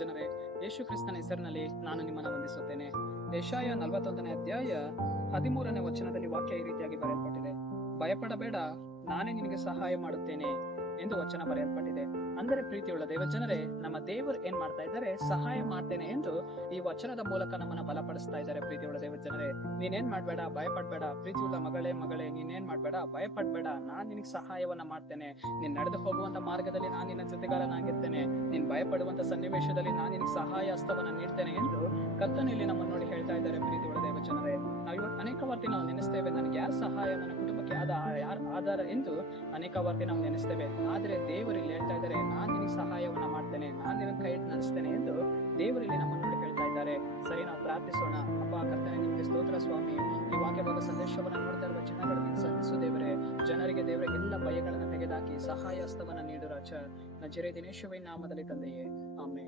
ದೇವಜನರೇ, ಯೇಸು ಕ್ರಿಸ್ತನ ಹೆಸರಿನಲ್ಲಿ ನಾನು ನಿಮ್ಮನ್ನು ವಂದಿಸುತ್ತೇನೆ. ಯೆಶಾಯ 41ನೇ ಅಧ್ಯಾಯ 13ನೇ ವಚನದಲ್ಲಿ ವಾಕ್ಯ ಈ ರೀತಿಯಾಗಿ ಬರೆಯಲ್ಪಟ್ಟಿದೆ. ಭಯಪಡಬೇಡ, ನಾನೇ ನಿನಗೆ ಸಹಾಯ ಮಾಡುತ್ತೇನೆ ಎಂದು ವಚನ ಬರೆಯಲ್ಪಟ್ಟಿದೆ. ಅಂದರೆ ಪ್ರೀತಿಯುಳ್ಳ ದೇವಜನರೇ, ನಮ್ಮ ದೇವರು ಏನ್ ಮಾಡ್ತಾ ಇದ್ದಾರೆ? ಸಹಾಯ ಮಾಡ್ತೇನೆ ಎಂದು ಈ ವಚನದ ಮೂಲಕ ನಮ್ಮನ್ನ ಬಲಪಡಿಸ್ತಾ ಇದ್ದಾರೆ. ಪ್ರೀತಿಯುಳ್ಳ ದೇವಜನರೇ, ನೀನೇನ್ ಮಾಡ್ಬೇಡ, ಭಯಪಡ್ಬೇಡ. ಪ್ರೀತಿಯುಳ್ಳ ಮಗಳೇ, ನೀನೇನ್ ಮಾಡ್ಬೇಡ, ಭಯಪಡ್ಬೇಡ. ನಾನ್ ನಿನಗೆ ಸಹಾಯವನ್ನ ಮಾಡ್ತೇನೆ. ನೀನ್ ನಡೆದು ಹೋಗುವಂತ ಮಾರ್ಗದಲ್ಲಿ ನಾನು ನಿನ್ನ ಜೊತೆಗಾರನಾಗಿರ್ತೇನೆ. ನೀನ್ ಭಯಪಡುವಂತ ಸನ್ನಿವೇಶದಲ್ಲಿ ನಾನು ನಿನಗೆ ಸಹಾಯ ಹಸ್ತವನ್ನ ನೀಡ್ತೇನೆ ಎಂದು ಕರ್ತನಲ್ಲಿ ನಮ್ಮನ್ನು ನೋಡಿ ಹೇಳ್ತಾ ಇದ್ದಾರೆ. ಪ್ರೀತಿಯುಳ್ಳ ದೇವಜನರೇ, ನಾವು ಇವತ್ತು ಅನೇಕ ವಾರ್ತಿ ನಾವು ನೆನೆಸ್ತೇವೆ, ನನಗೆ ಯಾರ ಸಹಾಯ, ನನ್ನ ಕುಟುಂಬಕ್ಕೆ ಯಾರ ಆಧಾರ ಎಂದು ಅನೇಕ ವಾರ್ತಿ ನಾವು ನೆನೆಸ್ತೇವೆ. ಆದ್ರೆ ದೇವರಲ್ಲಿ ಹೇಳ್ತಾ ಇದ್ದಾರೆ, ನಾನ್ ನಿನಗೆ ಸಹಾಯವನ್ನ ಮಾಡ್ತೇನೆ, ನಾನ್ ನಿನ್ನ ಕೈ ಹಿಡಿದು ನಡೆಸ್ತೇನೆ ಎಂದು ದೇವರಲ್ಲಿ ನಮ್ಮನ್ನು ನೋಡಿ ಹೇಳ್ತಾ ಇದ್ದಾರೆ. ಸರಿ, ನಾವು ಪ್ರಾರ್ಥಿಸೋಣ. ಅಪ್ಪ ಕರ್ತನೆ, ನಿಮಗೆ ಸ್ತೋತ್ರ ಸ್ವಾಮಿ. ಈ ವಾಕ್ಯವಾದ ಸಂದೇಶವನ್ನ ನೋಡ್ತಾ ಇರುವ ಜನಗಳಿಗೆ ಸಂಧಿಸು ದೇವರೇ. ಜನರಿಗೆ ದೇವರ ಎಲ್ಲ ಭಯಗಳನ್ನ ತೆಗೆದಾಕಿ ಸಹಾಯ ಹಸ್ತವನ್ನ ನೀಡು ರಾಜ. ನಜರೇತಿನ ಯೇಸುವಿನ ನಾಮದಲ್ಲಿ ತಂದೆಯೇ, ಆಮೆನ್.